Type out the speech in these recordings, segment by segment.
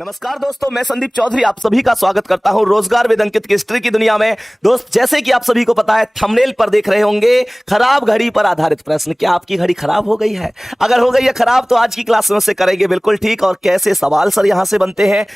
नमस्कार दोस्तों, मैं संदीप चौधरी आप सभी का स्वागत करता हूं रोजगार विद अंकित की हिस्ट्री की दुनिया में। दोस्त, जैसे कि आप सभी को पता है, थंबनेल पर देख रहे होंगे खराब घड़ी पर आधारित प्रश्न। क्या आपकी घड़ी खराब हो गई है? अगर हो गई है खराब तो आज की क्लास में से करेंगे बिल्कुल ठीक। और कैसे सवाल सर यहां से बनते हैं,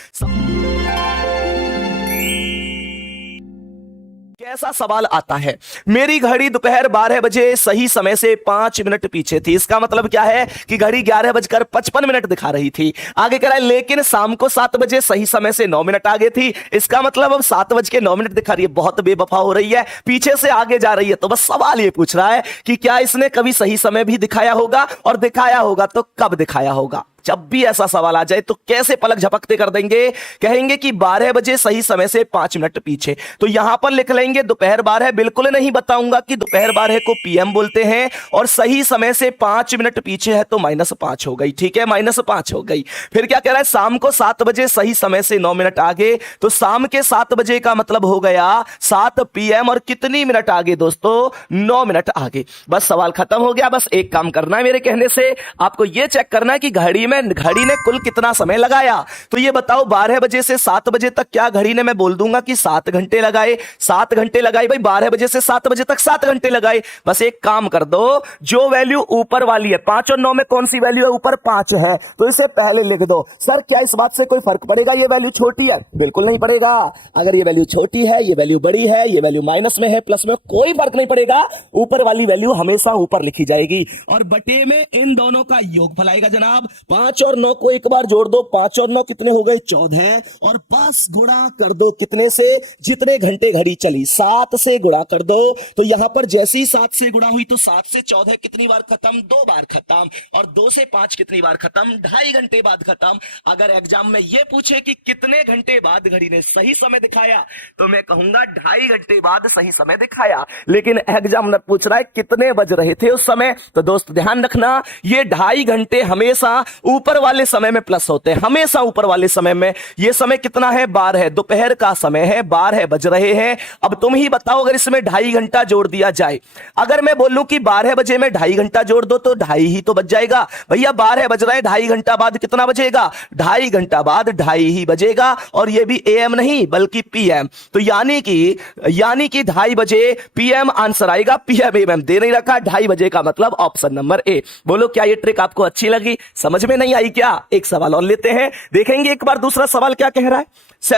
कैसा सवाल आता है। मेरी घड़ी दोपहर 12 बजे सही समय से 5 मिनट पीछे थी। इसका मतलब क्या है कि घड़ी 11:55 दिखा रही थी। आगे कह रहा है लेकिन शाम को 7 बजे सही समय से 9 मिनट आगे थी। इसका मतलब अब 7:09 दिखा रही है। बहुत बेवफा हो रही है, पीछे से आगे जा रही है। तो बस सवाल ये पूछ रहा है कि क्या इसने कभी सही समय भी दिखाया होगा, और दिखाया होगा तो कब दिखाया होगा। जब भी ऐसा सवाल आ जाए तो कैसे पलक झपकते कर देंगे, कहेंगे कि 12 बजे सही समय से 5 मिनट पीछे। तो यहां पर लिख लेंगे दोपहर 12। बिल्कुल नहीं बताऊंगा कि दोपहर 12 को पीएम बोलते हैं, और सही समय से 5 मिनट पीछे है तो -5 हो गई। ठीक है, -5 हो गई। फिर क्या कह रहा है, शाम को 7 बजे सही समय से 9 मिनट आगे। तो शाम के 7 बजे का मतलब हो गया 7 PM, और कितनी मिनट आगे दोस्तों? 9 मिनट आगे। बस सवाल खत्म हो गया। बस एक काम करना है मेरे कहने से, आपको यह चेक करना है कि घड़ी ने कुल कितना समय लगाया। तो ये बताओ, 12 बजे से 7 बजे तक क्या घड़ी ने, मैं बोल दूंगा कि 7 घंटे लगाए। 7 घंटे लगाए भाई, 12 बजे से 7 बजे तक 7 घंटे लगाए। बस एक काम कर दो, जो वैल्यू ऊपर वाली है 5 और 9 में कौन सी वैल्यू है? ऊपर 5 है, तो इसे पहले लिख दो। सर क्या इस बात से कोई फर्क पड़ेगा ये वैल्यू छोटी है? बिल्कुल नहीं पड़ेगा। अगर ये वैल्यू छोटी है, ये वैल्यू बड़ी है, ये वैल्यू माइनस में है, प्लस में, कोई फर्क नहीं पड़ेगा। ऊपर वाली वैल्यू हमेशा ऊपर लिखी जाएगी, और बटे में इन दोनों का योगफल आएगा जनाब। 5 और 9 को एक बार जोड़ दो, 5 और 9 कितने हो गए? 14। और 5 गुणा कर दो कितने से? जितने घंटे घड़ी चली, 7 से गुणा कर दो। तो यहां पर जैसे ही 7 से गुणा हुई तो 7 से 14 कितनी बार खत्म? 2 बार खत्म। और 2 से 5 कितनी बार खत्म? 2.5 घंटे बाद खत्म। अगर एग्जाम में यह पूछे कि कितने घंटे बाद घड़ी ने सही समय दिखाया, तो मैं कहूंगा 2.5 घंटे बाद सही समय दिखाया। लेकिन एग्जामिनर पूछ रहा है कितने बज रहे थे उस समय। तो दोस्त ध्यान रखना, ये 2.5 घंटे हमेशा ऊपर वाले समय में प्लस होते हैं, हमेशा ऊपर वाले समय में। ये समय कितना है? 12। दोपहर का समय है, 12 बज रहे हैं। अब तुम ही बताओ, अगर इसमें 2.5 घंटा जोड़ दिया जाए, अगर मैं बोलूं कि 12 बजे में 2.5 घंटा जोड़ दो तो 2.5 ही तो बच जाएगा। भैया 12 बज रहे हैं, 2.5 घंटा बाद कितना बजेगा? 2.5 घंटा बाद 2.5 ही बजेगा, और ये भी AM नहीं बल्कि PM। तो यानी कि 2.5 बजे PM आंसर आएगा। PM AM दे नहीं रखा, 2.5 बजे का मतलब ऑप्शन नंबर A। बोलो क्या ये ट्रिक आपको अच्छी लगी? समझ में नहीं आई क्या? एक सवाल और लेते हैं, देखेंगे एक बार दूसरा सवाल क्या कह रहा है।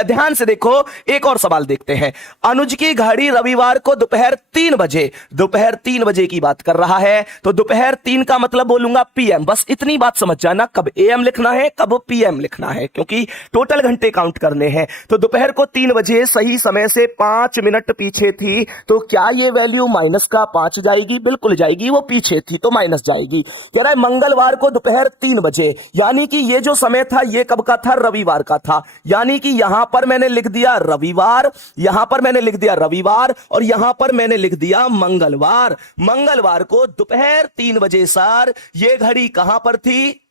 ध्यान से देखो, एक और सवाल देखते हैं। अनुज की घड़ी रविवार को दोपहर 3 बजे की बात कर रहा है। तो दोपहर 3 का मतलब बोलूंगा PM। बस इतनी बात समझ जाना, कब AM लिखना है कब PM लिखना है, क्योंकि टोटल घंटे काउंट करने हैं। तो दोपहर को 3 बजे सही समय से 5 मिनट पीछे थी। तो क्या ये वैल्यू माइनस का 5 जाएगी? बिल्कुल जाएगी, वो पीछे थी तो माइनस जाएगी। कह रहा है मंगलवार को दोपहर 3 बजे, यानी कि ये जो समय था ये कब का था? रविवार का था। यानी कि यहां पर मैंने लिख दिया रविवार, यहां पर मैंने लिख दिया रविवार, और यहां पर मैंने लिख दिया मंगलवार। मंगलवार को दोपहर 3 बजे सर ये घड़ी कहां पर थी?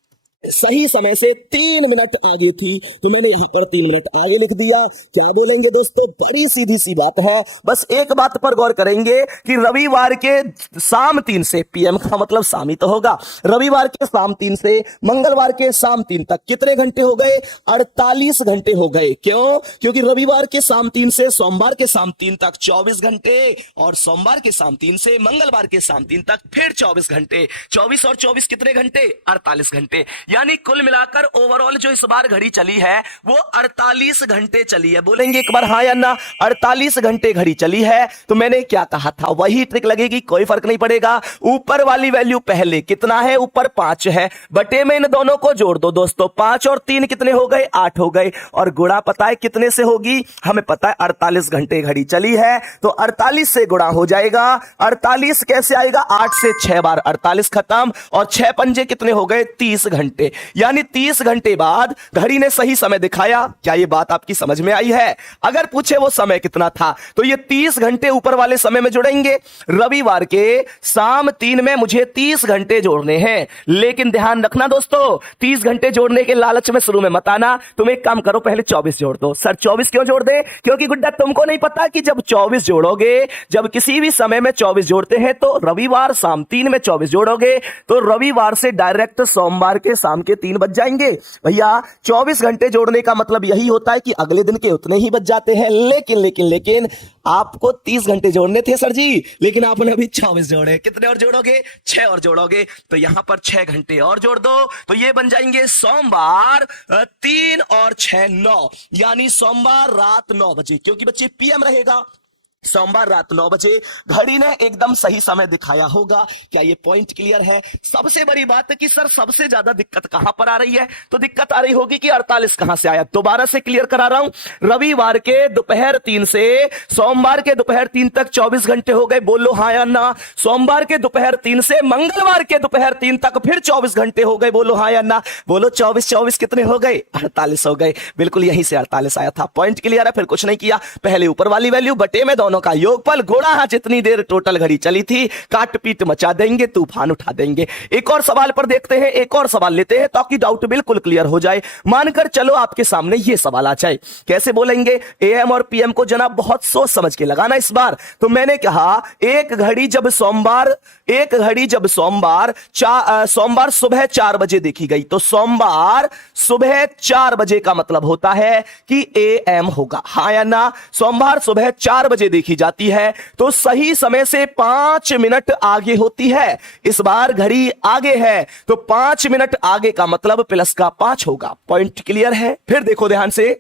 सही समय से 3 मिनट आगे थी, तो मैंने यहां पर 3 मिनट आगे लिख दिया। क्या बोलेंगे दोस्तों? बड़ी सीधी सी बात है। बस एक बात पर गौर करेंगे कि रविवार के शाम 3 से, PM का मतलब शाम ही तो होगा, रविवार के शाम 3 से मंगलवार के शाम 3 तक कितने घंटे हो गए? 48 घंटे हो गए। क्यों? क्योंकि रविवार के शाम 3 से सोमवार के शाम 3 तक 24 घंटे, और सोमवार के शाम 3 से मंगलवार के शाम 3 तक फिर 24 घंटे। 24 और 24 कितने घंटे? 48 घंटे। यानी कुल मिलाकर ओवरऑल जो इस बार घड़ी चली है वो 48 घंटे चली है। बोलेंगे एक बार हाँ या ना? 48 घंटे घड़ी चली है। तो मैंने क्या कहा था वही ट्रिक लगेगी, कोई फर्क नहीं पड़ेगा। ऊपर वाली वैल्यू पहले कितना है? ऊपर 5 है, बटे में इन दोनों को जोड़ दो दोस्तों। 5 और 3 कितने हो गए? 8 हो गए। और गुणा पता है कितने से होगी? हमें पता है 48 घंटे घड़ी चली है, तो 48 से गुणा हो जाएगा। 48 कैसे आएगा? 8 से 6 बार 48 खत्म, और 6 पंजे कितने हो गए? 30 घंटे। यानी 30 घंटे बाद घड़ी ने सही समय दिखाया। क्या यह बात आपकी समझ में आई है? अगर पूछे वो समय कितना था, तो ये 30 घंटे ऊपर वाले समय में जुड़ेंगे। रविवार के शाम 3 में मुझे 30 घंटे जोड़ने हैं। लेकिन ध्यान रखना दोस्तों, 30 घंटे जोड़ने के लालच में शुरू में मत आना। तुम एक काम करो, पहले 24 जोड़ दो। सर 24 क्यों जोड़ दे? क्योंकि गुड्डा तुमको नहीं पता कि जब 24 जोड़ोगे, जब किसी भी समय में 24 जोड़ते हैं, तो रविवार शाम 3 में 24 जोड़ोगे तो रविवार से डायरेक्ट सोमवार के शाम के 3 बज जाएंगे। भैया 24 घंटे जोड़ने का मतलब यही होता है कि अगले दिन के उतने ही बच जाते हैं। लेकिन लेकिन लेकिन आपको 30 घंटे जोड़ने थे सर जी, लेकिन आपने अभी 24 जोड़े। कितने और जोड़ोगे? 6 और जोड़ोगे, तो यहां पर 6 घंटे और जोड़ दो, तो ये बन जाएंगे सोमवार 3 और 6 9, यानी सोमवार रात 9 बजे, क्योंकि बच्चे पीएम रहेगा। सोमवार रात 9 बजे घड़ी ने एकदम सही समय दिखाया होगा। क्या ये पॉइंट क्लियर है? सबसे बड़ी बात है कि सर सबसे ज्यादा दिक्कत कहां पर आ रही है, तो दिक्कत आ रही होगी कि 48 कहां से आया। दोबारा से क्लियर करा रहा हूं, रविवार के दोपहर 3 से सोमवार के दोपहर 3 तक 24 घंटे हो गए, बोलो हाँ या ना। सोमवार के दोपहर 3 से मंगलवार के दोपहर 3 तक फिर 24 घंटे हो गए, बोलो हाँ या ना। बोलो 24 कितने हो गए? 48 हो गए। बिल्कुल यहीं से 48 आया था। पॉइंट क्लियर है? फिर कुछ नहीं किया, पहले ऊपर वाली वैल्यू बटे में दोनों का योगफल गुणा जितनी देर टोटल घड़ी चली थी, काट पीट मचा देंगे, तूफान उठा देंगे। एक और सवाल पर देखते हैं, एक और सवाल लेते हैं ताकि डाउट बिल्कुल क्लियर हो जाए। मानकर चलो आपके सामने यह सवाल आ जाए, कैसे बोलेंगे? एएम और पीएम को जनाब बहुत सोच समझ के लगाना इस बार। तो मैंने कहा एक घड़ी जब सोमवार सोमवार सुबह 4 बजे देखी गई, तो सोमवार सुबह 4 बजे का मतलब होता है कि एएम होगा, हाँ या ना। सोमवार सुबह 4 बजे देखी जाती है तो सही समय से 5 मिनट आगे होती है। इस बार घड़ी आगे है तो 5 मिनट आगे का मतलब प्लस का 5 होगा। पॉइंट क्लियर है? फिर देखो ध्यान से,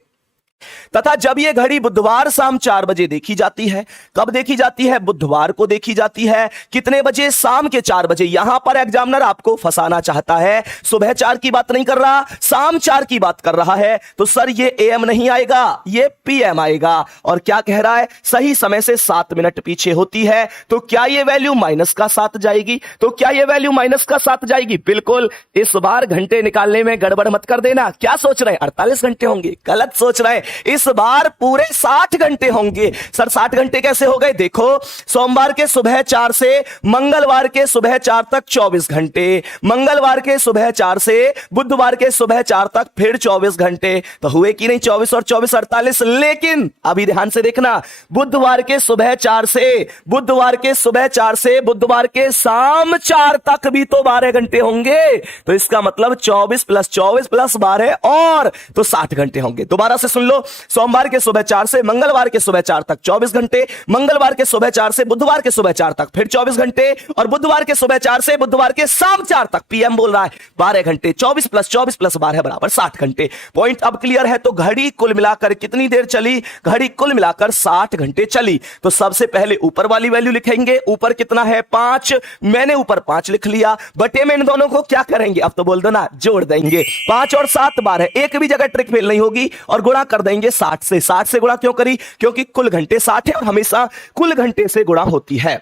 तथा जब यह घड़ी बुधवार शाम 4 बजे देखी जाती है, कब देखी जाती है? बुधवार को देखी जाती है। कितने बजे? शाम के 4 बजे। यहां पर एग्जामिनर आपको फंसाना चाहता है, सुबह 4 की बात नहीं कर रहा, शाम 4 की बात कर रहा है। तो सर ये एएम नहीं आएगा, ये पीएम आएगा। और क्या कह रहा है? सही समय से 7 मिनट पीछे होती है। तो क्या यह वैल्यू माइनस का 7 जाएगी? तो क्या यह वैल्यू माइनस का 7 जाएगी? बिल्कुल। इस बार घंटे निकालने में गड़बड़ मत कर देना। क्या सोच रहे हैं 48 घंटे होंगे? गलत सोच रहे हैं। इस बार पूरे 60 घंटे होंगे। सर 60 घंटे कैसे हो गए? देखो, सोमवार के सुबह 4 से मंगलवार के सुबह 4 तक 24 घंटे, मंगलवार के सुबह 4 से बुधवार के सुबह 4 तक फिर 24 घंटे। तो हुए कि नहीं 24 और 24 48। लेकिन अभी ध्यान से देखना, बुधवार के सुबह 4 से बुधवार के शाम 4 तक भी तो 12 घंटे होंगे। तो इसका मतलब 24 + 24 + 12 और तो 60 घंटे होंगे। दोबारा से सुन लो, सोमवार के सुबह 4 से मंगलवार के सुबह 4 तक 24 घंटे, मंगलवार के सुबह 4 से बुधवार के सुबह 4 तक फिर 24 घंटे, और बुधवार के सुबह 4 से बुधवार के शाम 4 तक पीएम बोल रहा है 12 घंटे। 24 + 24 + 12 बराबर 60 घंटे। पॉइंट अब क्लियर है? तो घड़ी कुल मिलाकर कितनी देर चली? घड़ी कुल मिलाकर 60 घंटे चली। तो सबसे पहले ऊपर वाली वैल्यू लिखेंगे। ऊपर कितना है? 5। मैंने ऊपर 5 लिख लिया। बटे में इन दोनों को क्या करेंगे? अब तो बोल दो ना, जोड़ देंगे। 5 और 7 12, एक भी जगह ट्रिक फेल नहीं होगी, और गुणा कर देंगे 60 से। 60 से गुणा क्यों करी? क्योंकि कुल घंटे 60 है और हमेशा कुल घंटे से गुणा होती है।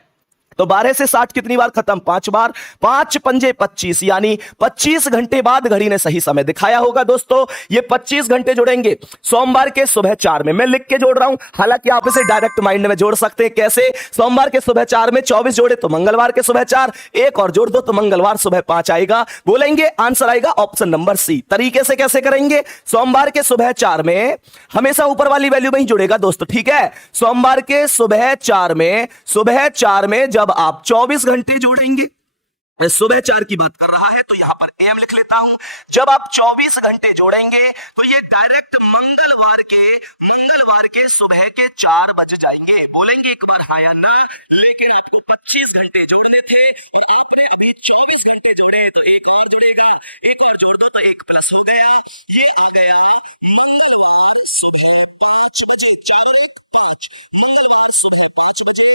तो 12 से 60 कितनी बार खत्म? 5 बार। 5 पंजे 25, यानी 25 घंटे बाद घड़ी ने सही समय दिखाया होगा। दोस्तों ये 25 घंटे जोड़ेंगे सोमवार के सुबह 4 में। मैं लिख के जोड़ रहा हूं, हालांकि आप इसे डायरेक्ट माइंड में जोड़ सकते हैं। कैसे? सोमवार के सुबह 4 में 24 जोड़े तो मंगलवार के सुबह 4, एक और जोड़ दो तो मंगलवार सुबह 5 आएगा। बोलेंगे आंसर आएगा ऑप्शन नंबर सी। तरीके से कैसे करेंगे? सोमवार के सुबह 4 में हमेशा ऊपर वाली वैल्यू में ही जुड़ेगा दोस्तों, ठीक है? सोमवार के सुबह 4 में जब आप 24 घंटे जोड़ेंगे, सुबह 4 की बात कर रहा है तो यहां पर एम लिख लेता हूं। जब आप 24 घंटे जोड़ेंगे तो ये डायरेक्ट मंगलवार के सुबह के 4 बज जाएंगे। बोलेंगे एक बार हाँ या ना। लेकिन आपको 25 घंटे जोड़ने थे, आपने अभी 24 घंटे जोड़े, तो एक और जुड़ेगा, एक और जोड़ दो तो 1 प्लस हो गया। ये हो गया सुबह 5 बजे, 4 सुबह 5 बजे।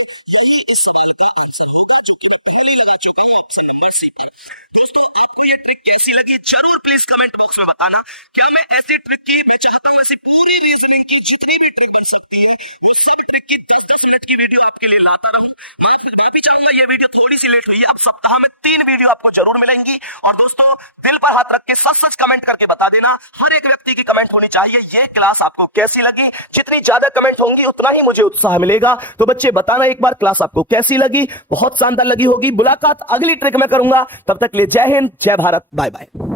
दोस्तों आपको ये ट्रिक कैसी लगी जरूर प्लीज कमेंट बॉक्स में बताना। क्या मैं ऐसे ट्रिक की मैं चाहता हूं ऐसी पूरी रीजनिंग की जितनी भी ट्रिक कर सकती है उससे ट्रिक की 10-10 मिनट की वीडियो आपके लिए लाता रहूं। मैं भी चाहूंगा ये वीडियो थोड़ी सी लेट हुई है, अब सप्ताह में 3 वीडियो आपको जरूर मिलेंगी। और दोस्तों दिल पर हाथ रख के सच कमेंट करके बता देना, हर एक व्यक्ति की कमेंट होनी चाहिए ये क्लास आपको कैसी लगी। जितनी ज्यादा कमेंट होंगी उतना ही मुझे उत्साह मिलेगा। तो बच्चे बताना एक बार क्लास आपको कैसी लगी। बहुत शानदार लगी होगी। मुलाकात अगली ट्रिक में करूंगा, तब तक ले जय हिंद, जय भारत, बाय बाय।